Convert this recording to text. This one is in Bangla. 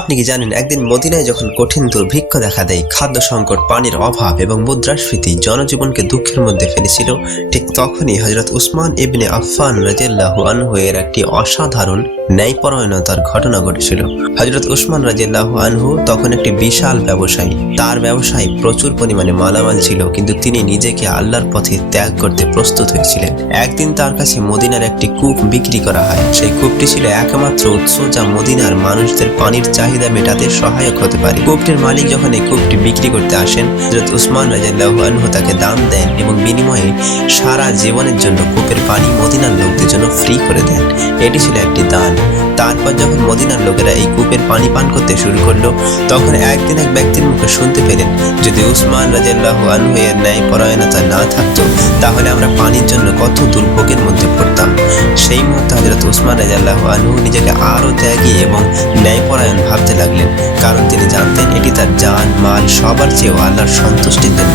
আপনি কি জানেন, একদিন মদিনায় যখন কঠিন দুর্ভিক্ষ দেখা দেয়, খাদ্য সংকট, পানির অভাব এবং মুদ্রাস্ফীতি জনজীবনকে দুঃখের মধ্যে ফেলেছিল, ঠিক তখনই হযরত উসমান ইবনে আফফান রাদিয়াল্লাহু আনহু এর একটি অসাধারণ ন্যায়পরায়ণতার ঘটনা ঘটেছিল। হযরত উসমান রাদিয়াল্লাহু আনহু তখন একটি বিশাল ব্যবসায়ী। তার ব্যবসায় প্রচুর পরিমাণে মালামাল ছিল, কিন্তু তিনি নিজেকে আল্লাহর পথে ত্যাগ করতে প্রস্তুত হয়েছিলেন। একদিন তার কাছে মদিনার একটি কূপ বিক্রি করা হয়। সেই কূপটি ছিল একমাত্র উৎস যা মদিনার মানুষদের পানির চাহিদা মেটাতে সহায়ক হতে পারে। কূপটির মালিক যখন এই কূপটি বিক্রি করতে আসেন, হযরত উসমান রাদিয়াল্লাহু আনহু তাকে দাম দেন এবং বিনিময়ে সারা জীবনের জন্য কূপের পানি মদিনার লোকদের জন্য ফ্রি করে দেন। এটি ছিল একটি দান। তারপর যখন মদিনার লোকেরা এই কূপের পানি পান করতে শুরু করলো, তখন একদিন এক ব্যক্তির মুখে শুনতে পেলেন, যদি উসমান রাদিয়াল্লাহু আনহু এর ন্যায়পরায়ণতা না থাকতো, তাহলে আমরা পানির জন্য কত দুর্ভোগের মধ্যে পড়তাম। সেই মুহূর্তে হযরত উসমান রাদিয়াল্লাহু আনহু নিজেকে আরও ত্যাগী এবং ন্যায়পরায়ণ ভাবতে লাগলেন, কারণ তিনি জানতেন এটি তার জান মাল সবার চেয়েও আল্লাহর সন্তুষ্টির জন্য